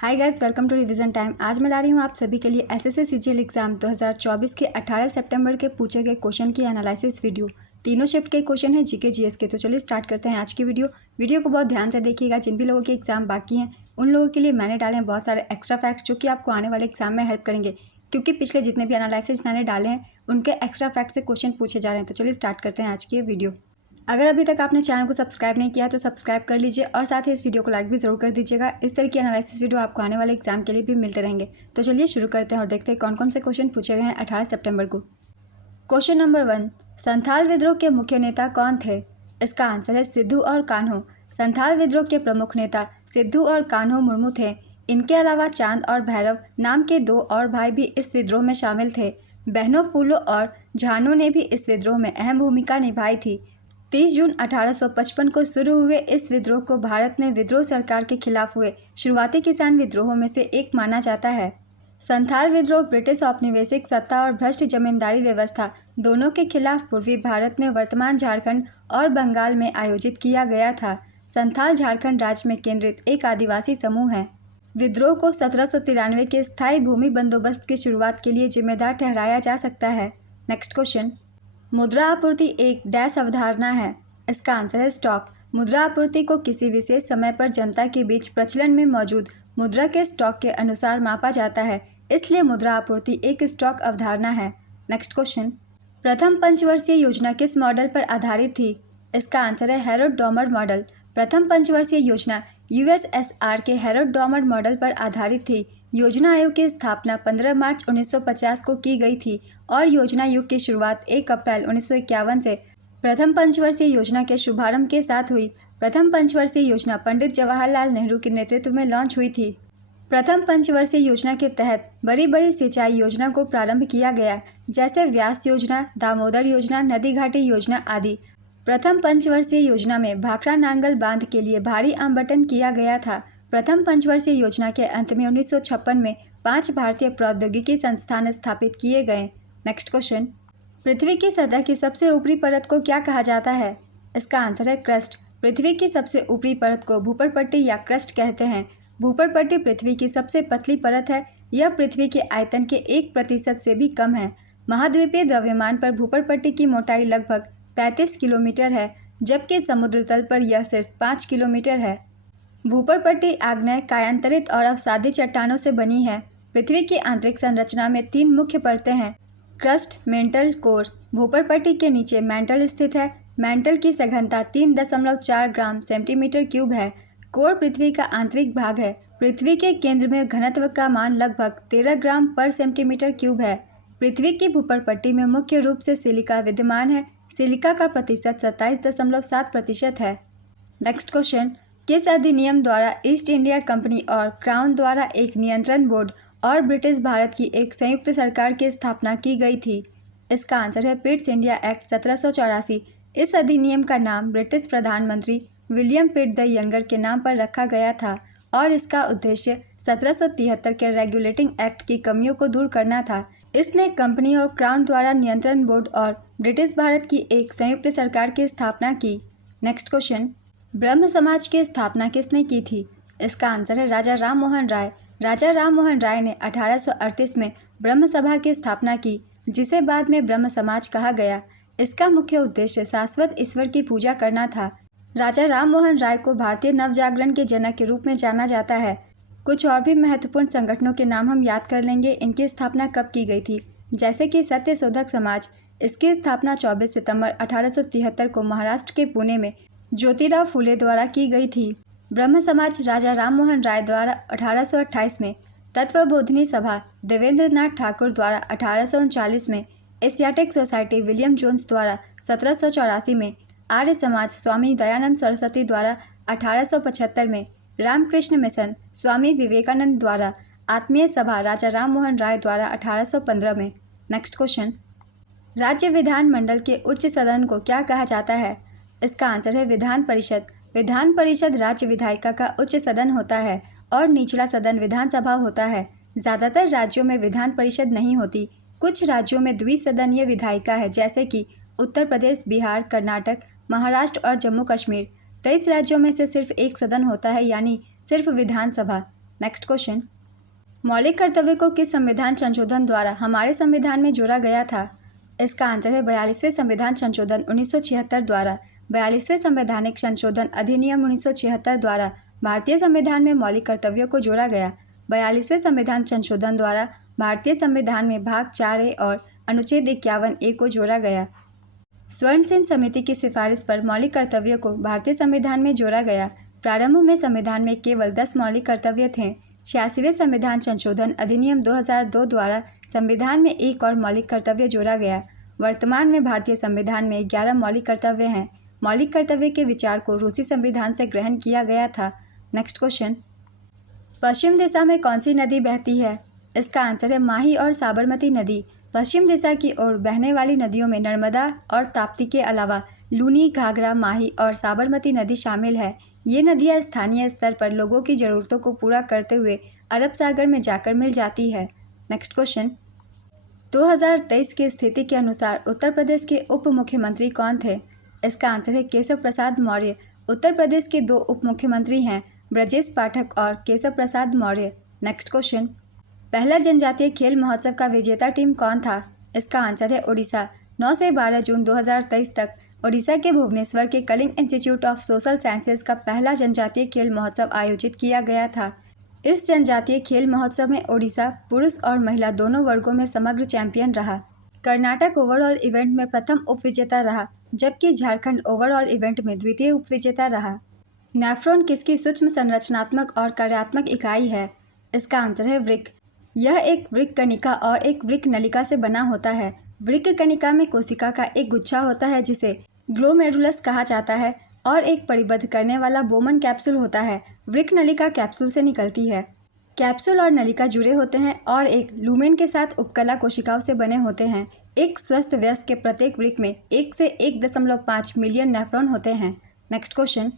Hi guys, welcome to revision time. आज मैं ला रही हूँ आप सभी के लिए एसएससी सीजीएल एग्जाम 2024 के 18 सितंबर के पूछे गए क्वेश्चन की एनालिसिस वीडियो। तीनों शिफ्ट के क्वेश्चन है जीके जीएस के। तो चलिए स्टार्ट करते हैं आज की वीडियो को बहुत ध्यान से देखिएगा। जिन भी लोगों के एग्जाम बाकी हैं उन लोगों के लिए मैंने डाले हैं बहुत सारे एक्स्ट्रा फैक्ट्स जो कि आपको आने वाले एग्जाम में हेल्प करेंगे, क्योंकि पिछले जितने भी एनालिसिस मैंने डाले हैं उनके एक्स्ट्रा फैक्ट से क्वेश्चन पूछे जा रहे हैं। तो चलिए स्टार्ट करते हैं आज की वीडियो। अगर अभी तक आपने चैनल को सब्सक्राइब नहीं किया तो सब्सक्राइब कर लीजिए और साथ ही इस वीडियो को लाइक भी जरूर कर दीजिएगा। इस तरह की एनालिसिस वीडियो आपको आने वाले एग्जाम के लिए भी मिलते रहेंगे। तो चलिए शुरू करते हैं और देखते हैं कौन कौन से क्वेश्चन पूछे गए हैं 18 सितंबर को। क्वेश्चन नंबर 1, संथाल विद्रोह के मुख्य नेता कौन थे? इसका आंसर है सिद्धू और कान्हो। संथाल विद्रोह के प्रमुख नेता सिद्धू और कान्हो मुर्मू थे। इनके अलावा चांद और भैरव नाम के 2 और भाई भी इस विद्रोह में शामिल थे। बहनों फूलो और झानो ने भी इस विद्रोह में अहम भूमिका निभाई थी। 30 जून 1855 को शुरू हुए इस विद्रोह को भारत में विद्रोह सरकार के खिलाफ हुए शुरुआती किसान विद्रोहों में से एक माना जाता है। संथाल विद्रोह ब्रिटिश औपनिवेशिक सत्ता और भ्रष्ट जमींदारी व्यवस्था दोनों के खिलाफ पूर्वी भारत में वर्तमान झारखंड और बंगाल में आयोजित किया गया था। संथाल झारखंड राज्य में केंद्रित एक आदिवासी समूह है। विद्रोह को 1793 के स्थायी भूमि बंदोबस्त की शुरुआत के लिए जिम्मेदार ठहराया जा सकता है। नेक्स्ट क्वेश्चन, मुद्रा आपूर्ति एक डैश अवधारणा है। इसका आंसर है स्टॉक। मुद्रा आपूर्ति को किसी विशेष समय पर जनता के बीच प्रचलन में मौजूद मुद्रा के स्टॉक के अनुसार मापा जाता है, इसलिए मुद्रा आपूर्ति एक स्टॉक अवधारणा है। नेक्स्ट क्वेश्चन, प्रथम पंचवर्षीय योजना किस मॉडल पर आधारित थी? इसका आंसर है हैरोल्ड डॉमर मॉडल। प्रथम पंचवर्षीय योजना यूएसएसआर के हैरोल्ड डॉमर मॉडल पर आधारित थी। योजना आयोग की स्थापना 15 मार्च 1950 को की गई थी और योजना आयोग की शुरुआत 1 अप्रैल 1951 से प्रथम पंचवर्षीय योजना के शुभारंभ के साथ हुई। प्रथम पंचवर्षीय योजना पंडित जवाहरलाल नेहरू के नेतृत्व में लॉन्च हुई थी। प्रथम पंचवर्षीय योजना के तहत बड़ी बड़ी सिंचाई योजना को प्रारंभ किया गया, जैसे व्यास योजना, दामोदर योजना, नदी घाटी योजना आदि। प्रथम पंचवर्षीय योजना में भाखड़ा नांगल बांध के लिए भारी आवंटन किया गया था। प्रथम पंचवर्षीय योजना के अंत में 1956 में 5 भारतीय प्रौद्योगिकी संस्थान स्थापित किए गए। नेक्स्ट क्वेश्चन, पृथ्वी की सतह की सबसे ऊपरी परत को क्या कहा जाता है? इसका आंसर है क्रस्ट। पृथ्वी की सबसे ऊपरी परत को भूपरपट्टी या क्रस्ट कहते हैं। भूपरपट्टी पृथ्वी की सबसे पतली परत है। यह पृथ्वी के आयतन के 1% से भी कम है। महाद्वीपीय द्रव्यमान पर भूपरपट्टी की मोटाई लगभग 35 किलोमीटर है, जबकि समुद्र तल पर यह सिर्फ 5 किलोमीटर है। भूपरपट्टी आग्नेय, कायांतरित और अवसादी चट्टानों से बनी है। पृथ्वी की आंतरिक संरचना में 3 मुख्य परतें हैं, क्रस्ट, मेंटल, कोर। भूपरपट्टी के नीचे मेंटल स्थित है। मेंटल की सघनता 3.4 ग्राम सेंटीमीटर क्यूब है। कोर पृथ्वी का आंतरिक भाग है। पृथ्वी के केंद्र में घनत्व का मान लगभग 13 ग्राम पर सेंटीमीटर क्यूब है। पृथ्वी की भूपरपट्टी में मुख्य रूप से सिलिका विद्यमान है। सिलिका का प्रतिशत 27.7% है। नेक्स्ट क्वेश्चन, किस अधिनियम द्वारा ईस्ट इंडिया कंपनी और क्राउन द्वारा एक नियंत्रण बोर्ड और ब्रिटिश भारत की एक संयुक्त सरकार की स्थापना की गई थी? इसका आंसर है पिट्स इंडिया एक्ट 1784। इस अधिनियम का नाम ब्रिटिश प्रधानमंत्री विलियम पिट द यंगर के नाम पर रखा गया था और इसका उद्देश्य 1773 के रेगुलेटिंग एक्ट की कमियों को दूर करना था। इसने कंपनी और क्राउन द्वारा नियंत्रण बोर्ड और ब्रिटिश भारत की एक संयुक्त सरकार की स्थापना की। नेक्स्ट क्वेश्चन, ब्रह्म समाज की स्थापना किसने की थी? इसका आंसर है राजा राम मोहन राय। राजा राम मोहन राय ने 1838 में ब्रह्म सभा की स्थापना की, जिसे बाद में ब्रह्म समाज कहा गया। इसका मुख्य उद्देश्य शाश्वत ईश्वर की पूजा करना था। राजा राम मोहन राय को भारतीय नवजागरण के जनक के रूप में जाना जाता है। कुछ और भी महत्वपूर्ण संगठनों के नाम हम याद कर लेंगे। इनकी स्थापना कब की गई थी, जैसे कि सत्य शोधक समाज। इसकी स्थापना 24 सितंबर 1873 को महाराष्ट्र के पुणे में ज्योतिराव फुले द्वारा की गई थी। ब्रह्म समाज राजा राम मोहन राय द्वारा 1828 में, तत्वबोधिनी सभा देवेंद्र नाथ ठाकुर द्वारा 1839 में, एशियाटिक सोसाइटी विलियम जोन्स द्वारा 1784 में, आर्य समाज स्वामी दयानंद सरस्वती द्वारा 1875 में, रामकृष्ण मिशन स्वामी विवेकानंद द्वारा, आत्मीय सभा राजा राम मोहन राय द्वारा 1815 में। नेक्स्ट क्वेश्चन, राज्य विधानमंडल के उच्च सदन को क्या कहा जाता है? इसका आंसर है विधान परिषद। विधान परिषद राज्य विधायिका का उच्च सदन होता है और निचला सदन विधानसभा होता है। ज़्यादातर राज्यों में विधान परिषद नहीं होती। कुछ राज्यों में द्विसदनीय विधायिका है, जैसे कि उत्तर प्रदेश, बिहार, कर्नाटक, महाराष्ट्र और जम्मू कश्मीर। 23 राज्यों में से सिर्फ एक सदन होता है, यानी सिर्फ विधानसभा। नेक्स्ट क्वेश्चन, मौलिक कर्तव्य को किस संविधान संशोधन द्वारा हमारे संविधान में जोड़ा गया था? इसका आंसर है 42वें संविधान संशोधन 1976 द्वारा। 42वें संवैधानिक संशोधन अधिनियम 1976 द्वारा भारतीय संविधान में मौलिक कर्तव्यों को जोड़ा गया। 42वें संविधान संशोधन द्वारा भारतीय संविधान में भाग 4A और अनुच्छेद 51A को जोड़ा गया। स्वर्ण सिंह समिति की सिफारिश पर मौलिक कर्तव्यों को भारतीय संविधान में जोड़ा गया। प्रारंभ में संविधान में केवल 10 मौलिक कर्तव्य थे। 86वें संविधान संशोधन अधिनियम 2002 द्वारा संविधान में एक और मौलिक कर्तव्य जोड़ा गया। वर्तमान में भारतीय संविधान में 11 मौलिक कर्तव्य हैं। मौलिक कर्तव्य के विचार को रूसी संविधान से ग्रहण किया गया था। नेक्स्ट क्वेश्चन, पश्चिम दिशा में कौन सी नदी बहती है? इसका आंसर है माही और साबरमती नदी। पश्चिम दिशा की ओर बहने वाली नदियों में नर्मदा और ताप्ती के अलावा लूनी, घाघरा, माही और साबरमती नदी शामिल है। ये नदियाँ स्थानीय स्तर पर लोगों की ज़रूरतों को पूरा करते हुए अरब सागर में जाकर मिल जाती है। नेक्स्ट क्वेश्चन, 2023 की स्थिति के अनुसार उत्तर प्रदेश के उप मुख्यमंत्री कौन थे? इसका आंसर है केशव प्रसाद मौर्य। उत्तर प्रदेश के 2 उप मुख्यमंत्री हैं, ब्रजेश पाठक और केशव प्रसाद मौर्य। नेक्स्ट क्वेश्चन, पहला जनजातीय खेल महोत्सव का विजेता टीम कौन था? इसका आंसर है ओडिशा। 9 से 12 जून 2023 तक ओडिशा के भुवनेश्वर के Kalinga institute of social sciences का पहला जनजातीय खेल महोत्सव आयोजित किया गया था। इस जनजातीय खेल महोत्सव में ओडिशा पुरुष और महिला दोनों वर्गों में समग्र चैंपियन रहा। कर्नाटक ओवरऑल इवेंट में प्रथम उपविजेता रहा, जबकि झारखंड ओवरऑल इवेंट में द्वितीय उपविजेता रहा। नेफ्रॉन किसकी सूक्ष्म संरचनात्मक और कार्यात्मक इकाई है? इसका आंसर है वृक्क। यह एक वृक्क कणिका और एक वृक्क नलिका से बना होता है। वृक्क कणिका में कोशिका का एक गुच्छा होता है जिसे ग्लोमेरुलस कहा जाता है और एक परिबद्ध करने वाला बोमन कैप्सूल होता है। वृक्क नलिका कैप्सूल से निकलती है। कैप्सूल और नलिका जुड़े होते हैं और एक लूमेन के साथ उपकला कोशिकाओं से बने होते हैं। एक स्वस्थ वयस्क के प्रत्येक वृक्क में 1 से 1.5 मिलियन नेफ्रॉन होते हैं। नेक्स्ट क्वेश्चन,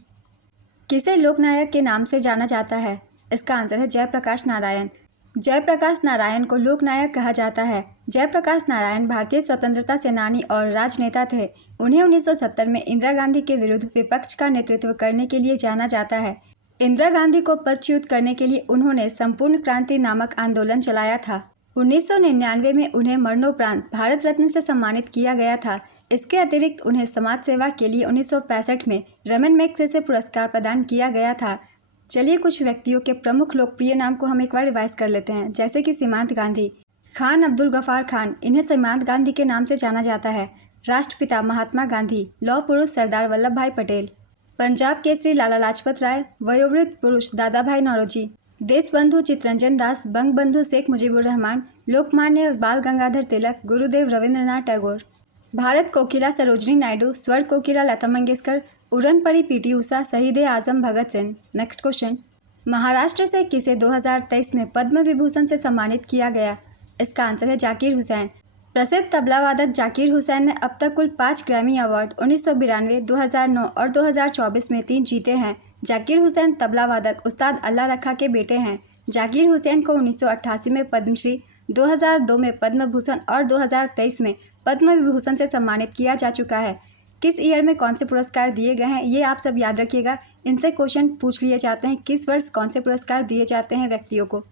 किसे लोकनायक के नाम से जाना जाता है? इसका आंसर है जयप्रकाश नारायण। जयप्रकाश नारायण को लोकनायक कहा जाता है। जयप्रकाश नारायण भारतीय स्वतंत्रता सेनानी और राजनेता थे। उन्हें 1970 में इंदिरा गांधी के विरुद्ध विपक्ष का नेतृत्व करने के लिए जाना जाता है। इंदिरा गांधी को पदच्युत करने के लिए उन्होंने संपूर्ण क्रांति नामक आंदोलन चलाया था। 1999 में उन्हें मरणोपरांत भारत रत्न से सम्मानित किया गया था। इसके अतिरिक्त उन्हें समाज सेवा के लिए 1965 में रमन मैग्सेसे पुरस्कार प्रदान किया गया था। चलिए कुछ व्यक्तियों के प्रमुख लोकप्रिय नाम को हम एक बार रिवाइज कर लेते हैं, जैसे कि सीमांत गांधी, खान अब्दुल गफार खान, इन्हें सीमांत गांधी के नाम से जाना जाता है। राष्ट्रपिता महात्मा गांधी, लौह पुरुष सरदार वल्लभ भाई पटेल, पंजाब केसरी लाला लाजपत राय, वयोवृद्ध पुरुष दादा भाई नौरोजी, देशबंधु चित्तरंजन दास, बंगबंधु शेख मुजीबुर रहमान, लोकमान्य बाल गंगाधर तिलक, गुरुदेव रविंद्रनाथ टैगोर, भारत कोकिला सरोजनी नायडू, स्वर कोकिला लता मंगेशकर, उड़न परी पीटी उषा, शहीद आजम भगत सिंह। नेक्स्ट क्वेश्चन, महाराष्ट्र से किसे 2023 में पद्म विभूषण से सम्मानित किया गया? इसका आंसर है जाकिर हुसैन। प्रसिद्ध तबला वादक जाकिर हुसैन ने अब तक कुल 5 ग्रैमी अवार्ड 1992, 2009 और 2024 में 3 जीते हैं। जाकिर हुसैन तबला वादक उस्ताद अल्लाह रखा के बेटे हैं। जाकिर हुसैन को 1988 में पद्मश्री, 2002 में पद्म भूषण और 2023 में पद्म विभूषण से सम्मानित किया जा चुका है। किस ईयर में कौन से पुरस्कार दिए गए हैं ये आप सब याद रखिएगा। इनसे क्वेश्चन पूछ लिए जाते हैं, किस वर्ष कौन से पुरस्कार दिए जाते हैं व्यक्तियों को।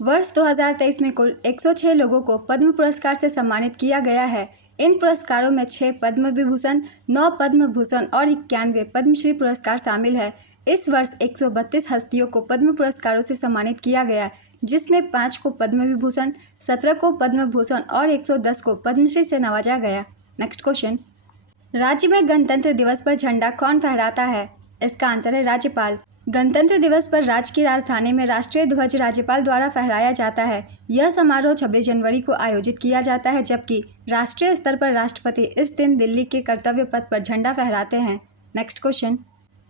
वर्ष 2023 में कुल 106 लोगों को पद्म पुरस्कार से सम्मानित किया गया है। इन पुरस्कारों में 6 पद्म विभूषण, 9 पद्म भूषण और 91 पद्मश्री पुरस्कार शामिल है। इस वर्ष 132 हस्तियों को पद्म पुरस्कारों से सम्मानित किया गया, जिसमें 5 को पद्म विभूषण, 17 को पद्म भूषण और 110 को पद्मश्री से नवाजा गया। नेक्स्ट क्वेश्चन, राज्य में गणतंत्र दिवस पर झंडा कौन फहराता है? इसका आंसर है राज्यपाल। गणतंत्र दिवस पर राज्य की राजधानी में राष्ट्रीय ध्वज राज्यपाल द्वारा फहराया जाता है। यह समारोह 26 जनवरी को आयोजित किया जाता है, जबकि राष्ट्रीय स्तर पर राष्ट्रपति इस दिन दिल्ली के कर्तव्य पथ पर झंडा फहराते हैं। नेक्स्ट क्वेश्चन,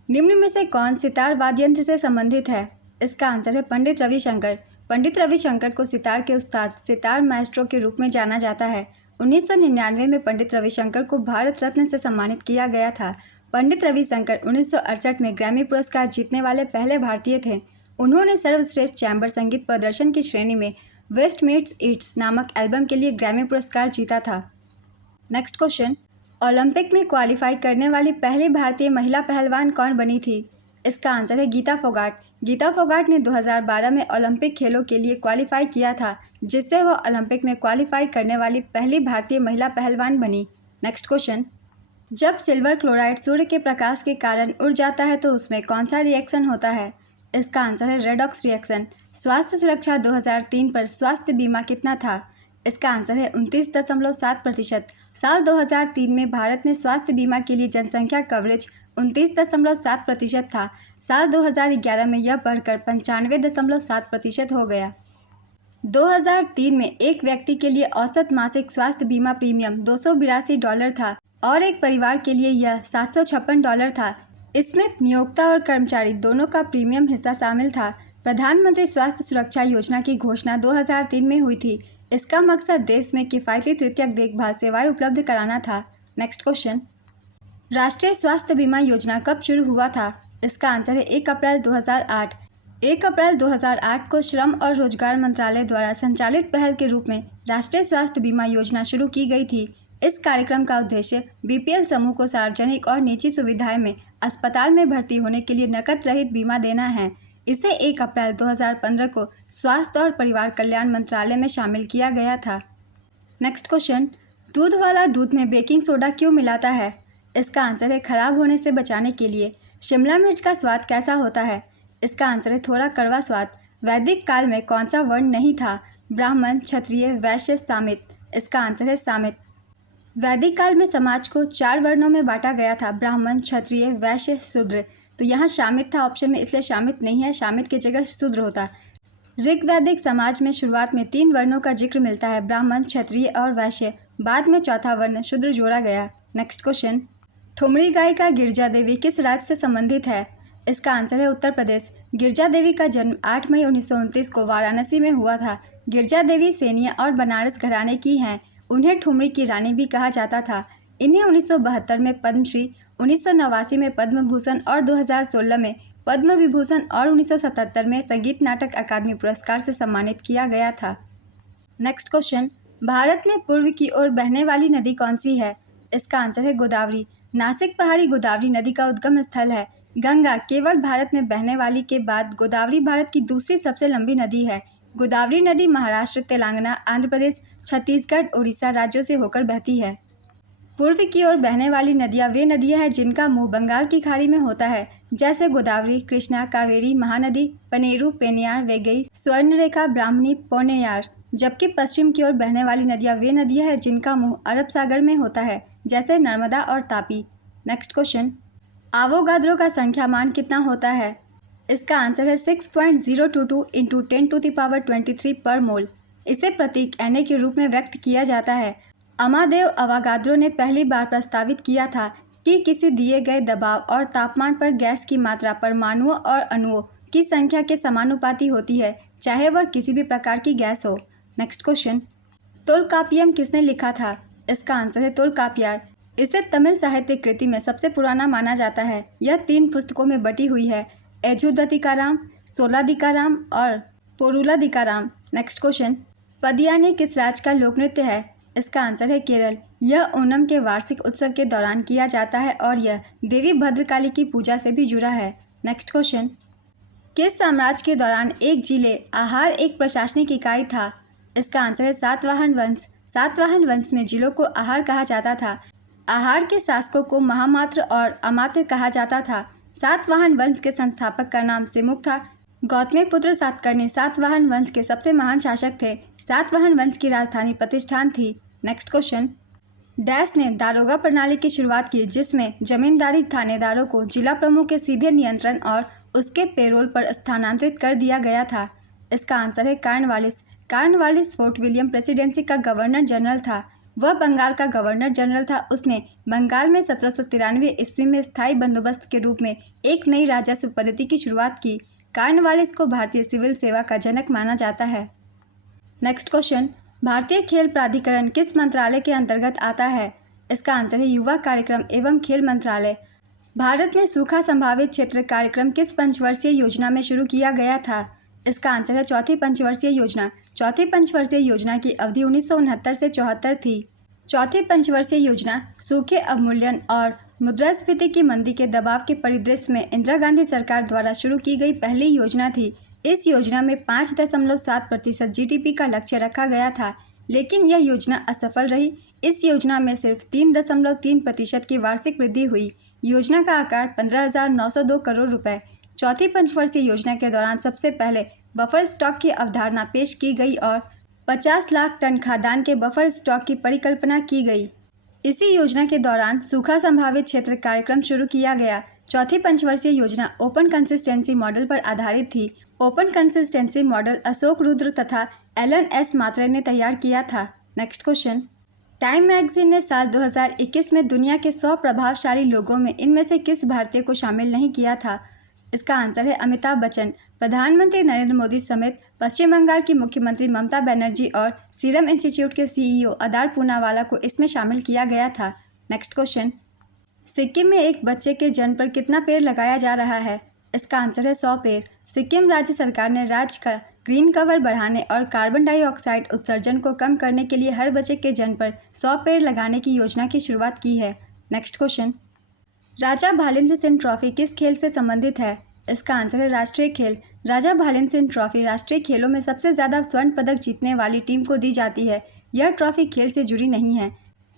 निम्न में से कौन सितार वाद्य यंत्र से संबंधित है? इसका आंसर है पंडित रविशंकर। पंडित रविशंकर को सितार के उस्ताद, सितार माएस्ट्रो के रूप में जाना जाता है। 1999 में पंडित रविशंकर को भारत रत्न से सम्मानित किया गया था। पंडित रविशंकर 1968 में ग्रैमी पुरस्कार जीतने वाले पहले भारतीय थे। उन्होंने सर्वश्रेष्ठ चैम्बर संगीत प्रदर्शन की श्रेणी में वेस्ट मीट्स ईट्स नामक एल्बम के लिए ग्रैमी पुरस्कार जीता था। नेक्स्ट क्वेश्चन, ओलंपिक में क्वालिफाई करने वाली पहली भारतीय महिला पहलवान कौन बनी थी? इसका आंसर है गीता फोगाट। गीता फोगाट ने 2012 में ओलंपिक खेलों के लिए क्वालिफाई किया था, जिससे वह ओलंपिक में क्वालिफाई करने वाली पहली भारतीय महिला पहलवान बनी। नेक्स्ट क्वेश्चन, जब सिल्वर क्लोराइड सूर्य के प्रकाश के कारण उड़ जाता है तो उसमें कौन सा रिएक्शन होता है? इसका आंसर है रेडॉक्स रिएक्शन। स्वास्थ्य सुरक्षा 2003 पर स्वास्थ्य बीमा कितना था? इसका आंसर है 29.7%। साल 2003 में भारत में स्वास्थ्य बीमा के लिए जनसंख्या कवरेज 29.7% था। साल 2011 में यह बढ़कर 95.7% हो गया। 2003 में एक व्यक्ति के लिए औसत मासिक स्वास्थ्य बीमा प्रीमियम $282 था और एक परिवार के लिए यह $756 था। इसमें नियोक्ता और कर्मचारी दोनों का प्रीमियम हिस्सा शामिल था। प्रधानमंत्री स्वास्थ्य सुरक्षा योजना की घोषणा 2003 में हुई थी। इसका मकसद देश में किफ़ायती तृतीयक देखभाल सेवाएं उपलब्ध कराना था। नेक्स्ट क्वेश्चन, राष्ट्रीय स्वास्थ्य बीमा योजना कब शुरू हुआ था? इसका आंसर है 1 अप्रैल 2008। 1 अप्रैल 2008 को श्रम और रोजगार मंत्रालय द्वारा संचालित पहल के रूप में राष्ट्रीय स्वास्थ्य बीमा योजना शुरू की गई थी। इस कार्यक्रम का उद्देश्य बीपीएल समूह को सार्वजनिक और निजी सुविधाएं में अस्पताल में भर्ती होने के लिए नकद रहित बीमा देना है। इसे 1 अप्रैल 2015 को स्वास्थ्य और परिवार कल्याण मंत्रालय में शामिल किया गया था। नेक्स्ट क्वेश्चन, दूध वाला दूध में बेकिंग सोडा क्यों मिलाता है? इसका आंसर है खराब होने से बचाने के लिए। शिमला मिर्च का स्वाद कैसा होता है? इसका आंसर है थोड़ा कड़वा स्वाद। वैदिक काल में कौन सा वर्ण नहीं था? ब्राह्मण, क्षत्रिय, वैश्य, सामित। इसका आंसर है सामित। वैदिक काल में समाज को 4 वर्णों में बांटा गया था, ब्राह्मण, क्षत्रिय, वैश्य, शूद्र। तो यहाँ शामित था ऑप्शन में, इसलिए शामित नहीं है, शामित की जगह शूद्र होता। ऋग्वैदिक समाज में शुरुआत में 3 वर्णों का जिक्र मिलता है, ब्राह्मण, क्षत्रिय और वैश्य। बाद में चौथा वर्ण शूद्र जोड़ा गया। नेक्स्ट क्वेश्चन, ठुमरी गायिका गिरजा देवी किस राज्य से संबंधित है? इसका आंसर है उत्तर प्रदेश। गिरजा देवी का जन्म 8 मई 1929 को वाराणसी में हुआ था। गिरजा देवी सेनिया और बनारस घराने की हैं। उन्हें ठुमरी की रानी भी कहा जाता था। इन्हें 1972 में पद्मश्री, 1989 में पद्म भूषण और 2016 में पद्म विभूषण और 1977 में संगीत नाटक अकादमी पुरस्कार से सम्मानित किया गया था। नेक्स्ट क्वेश्चन, भारत में पूर्व की ओर बहने वाली नदी कौन सी है? इसका आंसर है गोदावरी। नासिक पहाड़ी गोदावरी नदी का उद्गम स्थल है। गंगा केवल भारत में बहने वाली के बाद गोदावरी भारत की दूसरी सबसे लंबी नदी है। गोदावरी नदी महाराष्ट्र, तेलंगाना, आंध्र प्रदेश, छत्तीसगढ़, उड़ीसा राज्यों से होकर बहती है। पूर्व की ओर बहने वाली नदियां वे नदियां हैं जिनका मुंह बंगाल की खाड़ी में होता है, जैसे गोदावरी, कृष्णा, कावेरी, महानदी, पनेरू, पेनियार, वेगई, स्वर्णरेखा, ब्राह्मणी, पोन्नैयार। जबकि पश्चिम की ओर बहने वाली नदियां वे नदियां हैं जिनका मुंह अरब सागर में होता है, जैसे नर्मदा और तापी। नेक्स्ट क्वेश्चन, आवोगाद्रो का संख्या मान कितना होता है? इसका आंसर है 6.022 × 10⁻23 पर मोल। इसे प्रतीक Na के रूप में व्यक्त किया जाता है। अमादेव अवागाद्रो ने पहली बार प्रस्तावित किया था कि किसी दिए गए दबाव और तापमान पर गैस की मात्रा परमाणुओं और अणुओं की संख्या के समानुपाती होती है, चाहे वह किसी भी प्रकार की गैस हो। नेक्स्ट क्वेश्चन, तोलकापियम किसने लिखा था? इसका आंसर है तोलकापियार। इसे तमिल साहित्य कृति में सबसे पुराना माना जाता है। यह 3 पुस्तकों में बटी हुई है, एजुदतिकाराम, सोलादिकाराम और पोरुलादिकाराम। नेक्स्ट क्वेश्चन, पदियानी किस राज्य का लोक नृत्य है? इसका आंसर है केरल। यह ओणम के वार्षिक उत्सव के दौरान किया जाता है और यह देवी भद्रकाली की पूजा से भी जुड़ा है। नेक्स्ट क्वेश्चन, किस साम्राज्य के दौरान एक जिले आहार एक प्रशासनिक इकाई था? इसका आंसर है सातवाहन वंश। सातवाहन वंश में जिलों को आहार कहा जाता था। आहार के शासकों को महामात्र और अमात्य कहा जाता था। सातवाहन वंश के संस्थापक का नाम सिमुक था। गौतमीपुत्र सातकर्णी सातवाहन वंश के सबसे महान शासक थे। सातवाहन वंश की राजधानी प्रतिष्ठान थी। नेक्स्ट क्वेश्चन, डैश ने दारोगा प्रणाली की शुरुआत की, जिसमें जमींदारी थानेदारों को जिला प्रमुख के सीधे नियंत्रण और उसके पेरोल पर स्थानांतरित कर दिया गया था। इसका आंसर है Cornwallis. Cornwallis fort William presidency का गवर्नर जनरल था। वह बंगाल का गवर्नर जनरल था। उसने बंगाल में 1793 ईस्वी में स्थायी बंदोबस्त के रूप में एक नई राजस्व पद्धति की शुरुआत की। कार्नवालिस को भारतीय सिविल सेवा का जनक माना जाता है। नेक्स्ट क्वेश्चन, भारतीय खेल प्राधिकरण किस मंत्रालय के अंतर्गत आता है? इसका आंसर है युवा कार्यक्रम एवं खेल मंत्रालय। भारत में सूखा संभावित क्षेत्र कार्यक्रम किस पंचवर्षीय योजना में शुरू किया गया था? इसका आंसर है चौथी पंचवर्षीय योजना। चौथी पंचवर्षीय योजना की अवधि 1969 से 74 थी। चौथी पंचवर्षीय योजना सूखे अवमूल्यन और मुद्रास्फीति की मंदी के दबाव के परिदृश्य में इंदिरा गांधी सरकार द्वारा शुरू की गई पहली योजना थी। इस योजना में 5.7% जीडीपी का लक्ष्य रखा गया था, लेकिन यह योजना असफल रही। इस योजना में सिर्फ 3.3% की वार्षिक वृद्धि हुई। योजना का आकार 15,902 करोड़ रुपए। चौथी पंचवर्षीय योजना के दौरान सबसे पहले बफर स्टॉक की अवधारणा पेश की गई और 50 लाख टन खाद्यान्न के बफर स्टॉक की परिकल्पना की गई। इसी योजना के दौरान सूखा संभावित क्षेत्र कार्यक्रम शुरू किया गया। चौथी पंचवर्षीय योजना ओपन कंसिस्टेंसी मॉडल पर आधारित थी। Open consistency model Ashok Rudra तथा एलन एस मात्रे ने तैयार किया था। नेक्स्ट क्वेश्चन, टाइम मैगजीन ने साल 2021 में दुनिया के 100 प्रभावशाली लोगों में इनमें से किस भारतीय को शामिल नहीं किया था? इसका आंसर है अमिताभ बच्चन। प्रधानमंत्री नरेंद्र मोदी समेत पश्चिम बंगाल की मुख्यमंत्री ममता बनर्जी और सीरम इंस्टीट्यूट के सीईओ अदार पूनावाला को इसमें शामिल किया गया था। नेक्स्ट क्वेश्चन, सिक्किम में एक बच्चे के जन्म पर कितना पेड़ लगाया जा रहा है? इसका आंसर है 100 पेड़। सिक्किम राज्य सरकार ने राज्य का ग्रीन कवर बढ़ाने और कार्बन डाइऑक्साइड उत्सर्जन को कम करने के लिए हर बच्चे के जन्म पर 100 पेड़ लगाने की योजना की शुरुआत की है। नेक्स्ट क्वेश्चन, राजा भालेंद्र सिंह ट्रॉफी किस खेल से संबंधित है? इसका आंसर है राष्ट्रीय खेल। राजा भालेंद्र सिंह ट्रॉफी राष्ट्रीय खेलों में सबसे ज़्यादा स्वर्ण पदक जीतने वाली टीम को दी जाती है। यह ट्रॉफी खेल से जुड़ी नहीं है।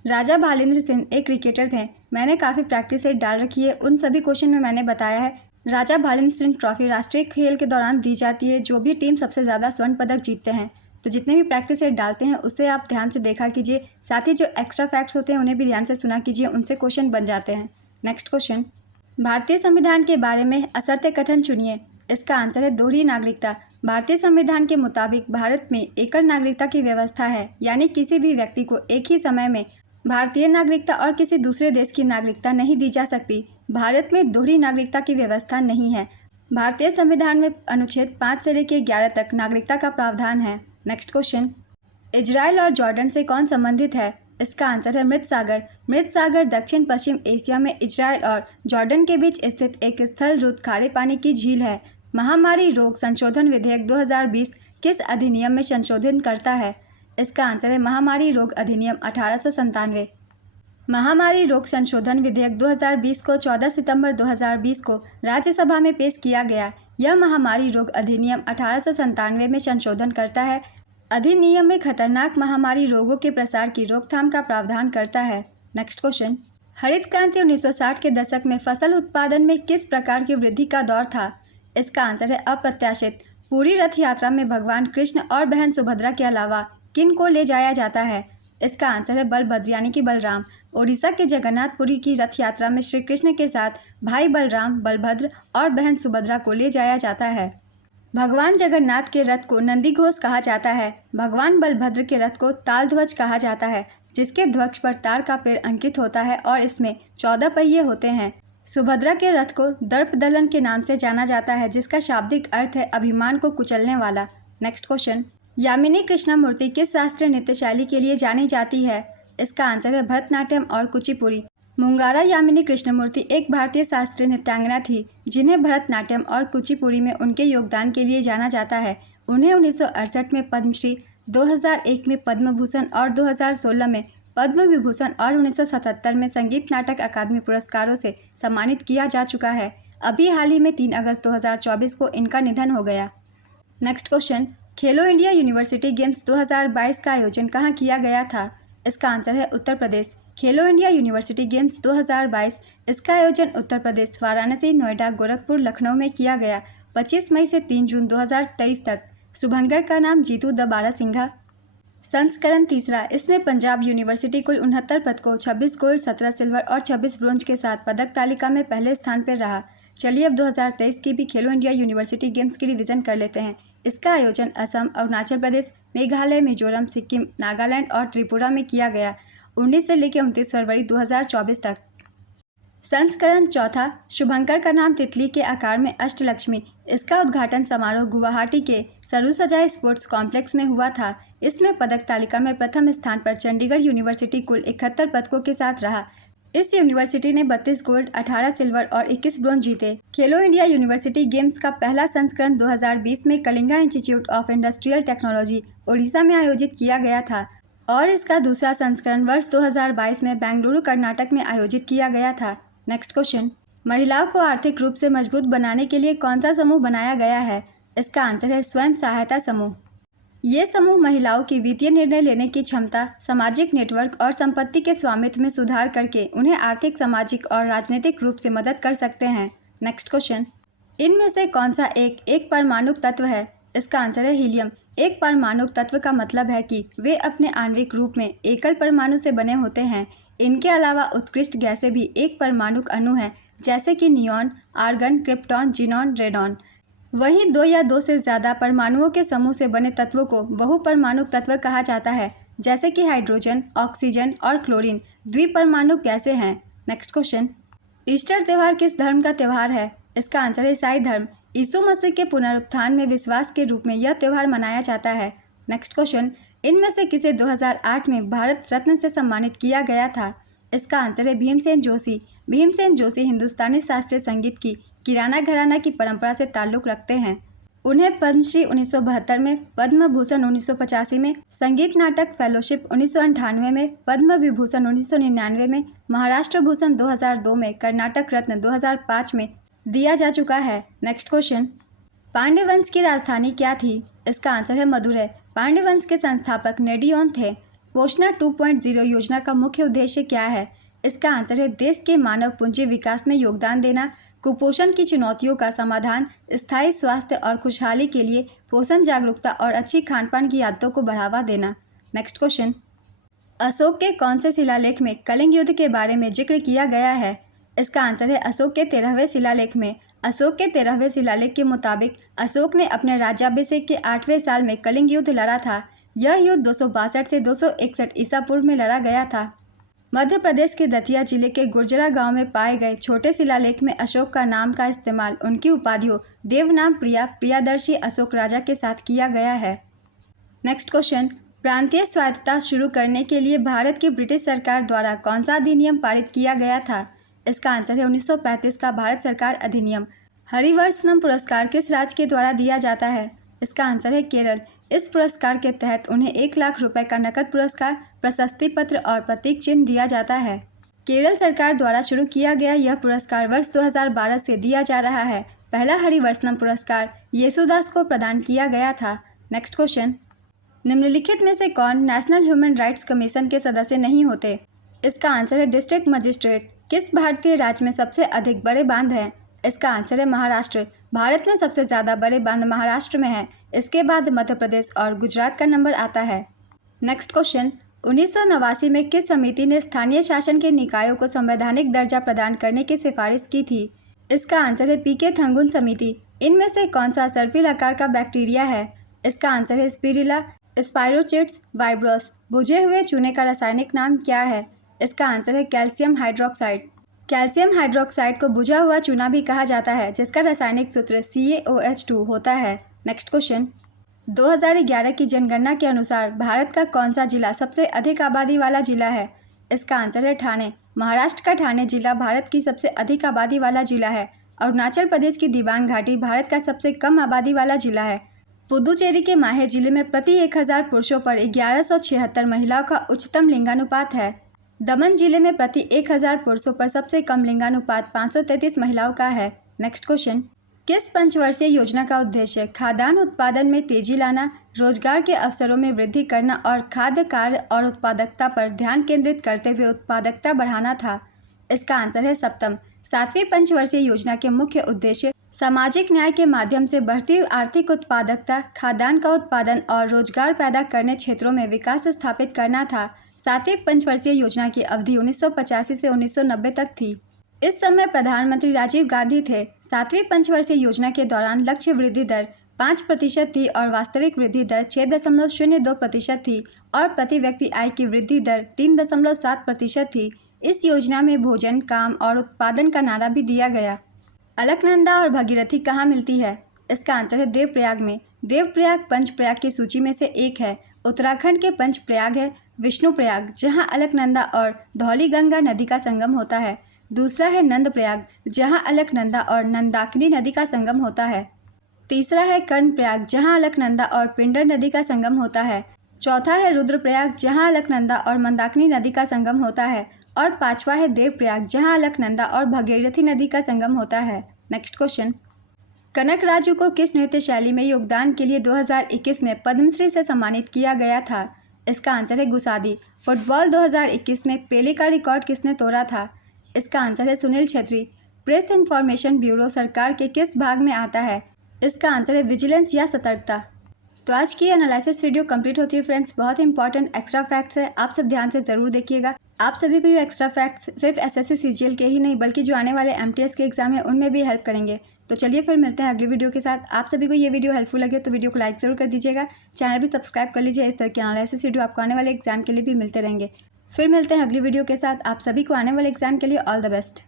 राजा भालेंद्र सिंह एक क्रिकेटर थे। मैंने काफ़ी प्रैक्टिस सेट डाल रखी है, उन सभी क्वेश्चन में मैंने बताया है। राजा भालेंद्र सिंह ट्रॉफी राष्ट्रीय खेल के दौरान दी जाती है जो भी टीम सबसे ज़्यादा स्वर्ण पदक जीतते हैं। तो जितने भी प्रैक्टिस सेट डालते हैं उससे आप ध्यान से देखा कीजिए, साथ ही जो एक्स्ट्रा फैक्ट्स होते हैं उन्हें भी ध्यान से सुना कीजिए, उनसे क्वेश्चन बन जाते हैं। नेक्स्ट क्वेश्चन, भारतीय संविधान के बारे में असत्य कथन चुनिए। इसका आंसर है दोहरी नागरिकता। भारतीय संविधान के मुताबिक भारत में एकल नागरिकता की व्यवस्था है, यानी किसी भी व्यक्ति को एक ही समय में भारतीय नागरिकता और किसी दूसरे देश की नागरिकता नहीं दी जा सकती। भारत में दोहरी नागरिकता की व्यवस्था नहीं है। भारतीय संविधान में अनुच्छेद 5 से लेकर 11 तक नागरिकता का प्रावधान है। नेक्स्ट क्वेश्चन, इजराइल और जॉर्डन से कौन संबंधित है? इसका आंसर है मृत सागर। मृत सागर दक्षिण पश्चिम एशिया में इजराइल और जॉर्डन के बीच स्थित एक स्थल रुद्ध खारे पानी की झील है। महामारी रोग संशोधन विधेयक 2020 किस अधिनियम में संशोधन करता है? इसका आंसर है महामारी रोग अधिनियम 1897। महामारी रोग संशोधन विधेयक 2020 को 14 सितंबर 2020 को राज्यसभा में पेश किया गया। यह महामारी रोग अधिनियम 1897 में संशोधन करता है। अधिनियम में खतरनाक महामारी रोगों के प्रसार की रोकथाम का प्रावधान करता है। नेक्स्ट क्वेश्चन, हरित क्रांति 1960 के दशक में फसल उत्पादन में किस प्रकार की वृद्धि का दौर था? इसका आंसर है अप्रत्याशित। पूरी रथ यात्रा में भगवान कृष्ण और बहन सुभद्रा के अलावा किन को ले जाया जाता है? इसका आंसर है बलभद्र यानी कि बलराम। ओडिशा के जगन्नाथपुरी की रथ यात्रा में श्री कृष्ण के साथ भाई बलराम, बलभद्र और बहन सुभद्रा को ले जाया जाता है। भगवान जगन्नाथ के रथ को नंदी घोष कहा जाता है। भगवान बलभद्र के रथ को ताल ध्वज कहा जाता है, जिसके ध्वज पर तार का पेड़ अंकित होता है और इसमें 14 पहिए होते हैं। सुभद्रा के रथ को दर्प दलन के नाम से जाना जाता है, जिसका शाब्दिक अर्थ है अभिमान को कुचलने वाला। नेक्स्ट क्वेश्चन, यामिनी कृष्णमूर्ति किस शास्त्रीय नृत्य शैली के लिए जानी जाती है? इसका आंसर है भरतनाट्यम और कुचिपुड़ी। मुंगारा यामिनी कृष्णमूर्ति एक भारतीय शास्त्रीय नृत्यांगना थी, जिन्हें भरतनाट्यम और कुचिपुड़ी में उनके योगदान के लिए जाना जाता है। उन्हें 1968 में पद्मश्री, 2001 में पद्म भूषण और 2016 में पद्म विभूषण और 1977 में संगीत नाटक अकादमी पुरस्कारों से सम्मानित किया जा चुका है। अभी हाल ही में 3 अगस्त 2024 को इनका निधन हो गया। नेक्स्ट क्वेश्चन, खेलो इंडिया यूनिवर्सिटी गेम्स 2022 का आयोजन कहाँ किया गया था? इसका आंसर है उत्तर प्रदेश। खेलो इंडिया यूनिवर्सिटी गेम्स 2022 इसका आयोजन उत्तर प्रदेश वाराणसी, नोएडा, गोरखपुर, लखनऊ में किया गया। 25 मई से 3 जून 2023 तक। शुभंकर का नाम जीतू द बारह सिंघा। संस्करण तीसरा, इसमें पंजाब यूनिवर्सिटी कुल 69 पदकों, 26 गोल्ड, 17 सिल्वर और 26 ब्रोंज के साथ पदक तालिका में पहले स्थान पर रहा। चलिए अब 2023 की भी खेलो इंडिया यूनिवर्सिटी गेम्स की रिवीजन कर लेते हैं। इसका आयोजन असम, अरुणाचल प्रदेश, मेघालय, मिजोरम, सिक्किम, नागालैंड और त्रिपुरा में किया गया 19 से लेकर 29 फरवरी 2024 तक। संस्करण चौथा, शुभंकर का नाम तितली के आकार में अष्टलक्ष्मी। इसका उद्घाटन समारोह गुवाहाटी के सरुसजाई स्पोर्ट्स कॉम्प्लेक्स में हुआ था। इसमें पदक तालिका में प्रथम स्थान पर चंडीगढ़ यूनिवर्सिटी कुल 71 पदकों के साथ रहा। इस यूनिवर्सिटी ने 32 गोल्ड, 18 सिल्वर और 21 ब्रोंज जीते। खेलो इंडिया यूनिवर्सिटी गेम्स का पहला संस्करण 2020 में Kalinga institute of industrial technology, Odisha में आयोजित किया गया था और इसका दूसरा संस्करण वर्ष 2022 में बेंगलुरु, कर्नाटक में आयोजित किया गया था। नेक्स्ट क्वेश्चन, महिलाओं को आर्थिक रूप से मजबूत बनाने के लिए कौन सा समूह बनाया गया है? इसका आंसर है स्वयं सहायता समूह। ये समूह महिलाओं की वित्तीय निर्णय लेने की क्षमता, सामाजिक नेटवर्क और संपत्ति के स्वामित्व में सुधार करके उन्हें आर्थिक, सामाजिक और राजनीतिक रूप से मदद कर सकते हैं। नेक्स्ट क्वेश्चन, इनमें से कौन सा एक परमाणु तत्व है? इसका आंसर है हीलियम। एक परमाणु तत्व का मतलब है कि वे अपने आणविक रूप में एकल परमाणु से बने होते हैं। इनके अलावा उत्कृष्ट गैसें भी एक परमाणु अणु हैं, जैसे कि neon, argon, krypton, xenon, radon. वहीं 2 या 2 से ज़्यादा परमाणुओं के समूह से बने तत्वों को बहुपरमाणु तत्व कहा जाता है, जैसे कि हाइड्रोजन, ऑक्सीजन और क्लोरीन द्विपरमाणु गैसें हैं। नेक्स्ट क्वेश्चन, ईस्टर त्यौहार किस धर्म का त्यौहार है? इसका आंसर है ईसाई धर्म। यीशु मसीह के पुनरुत्थान में विश्वास के रूप में यह त्यौहार मनाया जाता है। नेक्स्ट क्वेश्चन, इनमें से किसे 2008 में भारत रत्न से सम्मानित किया गया था? इसका आंसर है भीमसेन जोशी। भीमसेन जोशी हिंदुस्तानी शास्त्रीय संगीत की किराना घराना की परंपरा से ताल्लुक़ रखते हैं। उन्हें पद्मश्री 1972 में, पद्म भूषण 1985 में, संगीत नाटक फेलोशिप 1998 में, पद्म विभूषण 1999 में, महाराष्ट्र भूषण 2002 में, कर्नाटक रत्न 2005 में दिया जा चुका है। नेक्स्ट क्वेश्चन, पांड्य वंश की राजधानी क्या थी? इसका आंसर है मदुरै। पांड्य वंश के संस्थापक नेडियोन थे। पोषणा 2.0 योजना का मुख्य उद्देश्य क्या है? इसका आंसर है देश के मानव पूंजी विकास में योगदान देना, कुपोषण की चुनौतियों का समाधान, स्थायी स्वास्थ्य और खुशहाली के लिए पोषण जागरूकता और अच्छी खानपान की आदतों को बढ़ावा देना। नेक्स्ट क्वेश्चन, अशोक के कौन से शिलालेख में कलिंग युद्ध के बारे में जिक्र किया गया है? इसका आंसर है अशोक के 13वें शिलालेख में। अशोक के 13वें शिलालेख के मुताबिक अशोक ने अपने राज्याभिषेक के 8वें साल में कलिंग युद्ध लड़ा था। यह युद्ध 262 से 261 ईसा पूर्व में लड़ा गया था। मध्य प्रदेश के दतिया जिले के गुर्जरा गांव में पाए गए छोटे शिलालेख में अशोक का नाम का इस्तेमाल उनकी उपाधियों देवनाम प्रिया, प्रियादर्शी अशोक राजा के साथ किया गया है। नेक्स्ट क्वेश्चन, प्रांतीय स्वायत्तता शुरू करने के लिए भारत की ब्रिटिश सरकार द्वारा कौन सा अधिनियम पारित किया गया था? इसका आंसर है 1935 का भारत सरकार अधिनियम। हरिवर्षनम पुरस्कार किस राज्य के द्वारा दिया जाता है? इसका आंसर है केरल। इस पुरस्कार के तहत उन्हें 1 लाख रुपए का नकद पुरस्कार, प्रशस्ति पत्र और प्रतीक चिन्ह दिया जाता है। केरल सरकार द्वारा शुरू किया गया यह पुरस्कार वर्ष 2012 से दिया जा रहा है। पहला हरिवर्षनम पुरस्कार येसुदास को प्रदान किया गया था। नेक्स्ट क्वेश्चन, निम्नलिखित में से कौन नेशनल ह्यूमन राइट्स कमीशन के सदस्य नहीं होते? इसका आंसर है डिस्ट्रिक्ट मजिस्ट्रेट। किस भारतीय राज्य में सबसे अधिक बड़े बांध हैं? इसका आंसर है महाराष्ट्र। भारत में सबसे ज़्यादा बड़े बांध महाराष्ट्र में है। इसके बाद मध्य प्रदेश और गुजरात का नंबर आता है। नेक्स्ट क्वेश्चन, 1989 में किस समिति ने स्थानीय शासन के निकायों को संवैधानिक दर्जा प्रदान करने की सिफारिश की थी? इसका आंसर है पीके थंगुन समिति। इनमें से कौन सा सर्पिल आकार का बैक्टीरिया है? इसका आंसर है स्पिरिला स्पाइरोचिट्स वाइब्रोस। बुझे हुए चूने का रासायनिक नाम क्या है? इसका आंसर है कैल्शियम हाइड्रोक्साइड। कैल्शियम हाइड्रोक्साइड को बुझा हुआ चूना भी कहा जाता है, जिसका रासायनिक सूत्र CaOH2 होता है। नेक्स्ट क्वेश्चन, 2011 की जनगणना के अनुसार भारत का कौन सा जिला सबसे अधिक आबादी वाला जिला है? इसका आंसर है ठाणे। महाराष्ट्र का ठाणे जिला भारत की सबसे अधिक आबादी वाला जिला है। अरुणाचल प्रदेश की दिबांग घाटी भारत का सबसे कम आबादी वाला जिला है। पुदुचेरी के माहे जिले में प्रति 1000 पुरुषों पर 1176 महिलाओं का उच्चतम लिंगानुपात है। दमन जिले में प्रति 1000 पुरुषों पर सबसे कम लिंगानुपात 533 महिलाओं का है। नेक्स्ट क्वेश्चन, किस पंचवर्षीय योजना का उद्देश्य खाद्यान्न उत्पादन में तेजी लाना, रोजगार के अवसरों में वृद्धि करना और खाद्य कार्य और उत्पादकता पर ध्यान केंद्रित करते हुए उत्पादकता बढ़ाना था? इसका आंसर है सप्तम। 7वीं पंचवर्षीय योजना के मुख्य उद्देश्य सामाजिक न्याय के माध्यम से बढ़ती आर्थिक उत्पादकता, खाद्यान्न का उत्पादन और रोजगार पैदा करने क्षेत्रों में विकास स्थापित करना था। 7वीं पंचवर्षीय योजना की अवधि 1985 से 1990 तक थी। इस समय प्रधानमंत्री राजीव गांधी थे। 7वीं पंचवर्षीय योजना के दौरान लक्ष्य वृद्धि दर 5% थी और वास्तविक वृद्धि दर 6.02% थी और प्रति व्यक्ति आय की वृद्धि दर 3.7% थी। इस योजना में भोजन, काम और उत्पादन का नारा भी दिया गया। अलकनंदा और भगीरथी कहाँ मिलती है? इसका आंसर है देवप्रयाग में। देवप्रयाग पंचप्रयाग की सूची में से एक है। उत्तराखंड के पंचप्रयाग है विष्णुप्रयाग, जहां अलकनंदा और धौलीगंगा नदी का संगम होता है। दूसरा है नंदप्रयाग, जहां अलकनंदा और नंदाकिनी नदी का संगम होता है। तीसरा है कर्णप्रयाग, जहां अलकनंदा और पिंडर नदी का संगम होता है। चौथा है रुद्रप्रयाग, जहां अलकनंदा और मंदाकिनी नदी का संगम होता है। और पांचवा है देवप्रयाग, जहां अलकनंदा और भगीरथी नदी का संगम होता है। नेक्स्ट क्वेश्चन, कनक राजू को किस नृत्य शैली में योगदान के लिए 2021 में पद्मश्री से सम्मानित किया गया था? इसका आंसर है गुसादी। फुटबॉल 2021 में पेले का रिकॉर्ड किसने तोड़ा था? इसका आंसर है Sunil Chhetri. Press information bureau सरकार के किस भाग में आता है? इसका आंसर है विजिलेंस या सतर्कता। तो आज की एनालिसिस वीडियो कंप्लीट होती है फ्रेंड्स। बहुत इंपॉर्टेंट एक्स्ट्रा फैक्ट्स है, आप सब ध्यान से ज़रूर देखिएगा। आप सभी को ये एक्स्ट्रा फैक्ट्स सिर्फ एसएससी सीजीएल के ही नहीं बल्कि जो आने वाले एमटीएस के एग्जाम है उनमें भी हेल्प करेंगे। तो चलिए फिर मिलते हैं अगली वीडियो के साथ। आप सभी को ये वीडियो हेल्पफुल लगे तो वीडियो को लाइक ज़रूर कर दीजिएगा, चैनल भी सब्सक्राइब कर लीजिए। इस तरह के एनालिसिस वीडियो आपको आने वाले एग्जाम के लिए भी मिलते रहेंगे। फिर मिलते हैं अगली वीडियो के साथ। आप सभी को आने वाले एग्जाम के लिए ऑल द बेस्ट।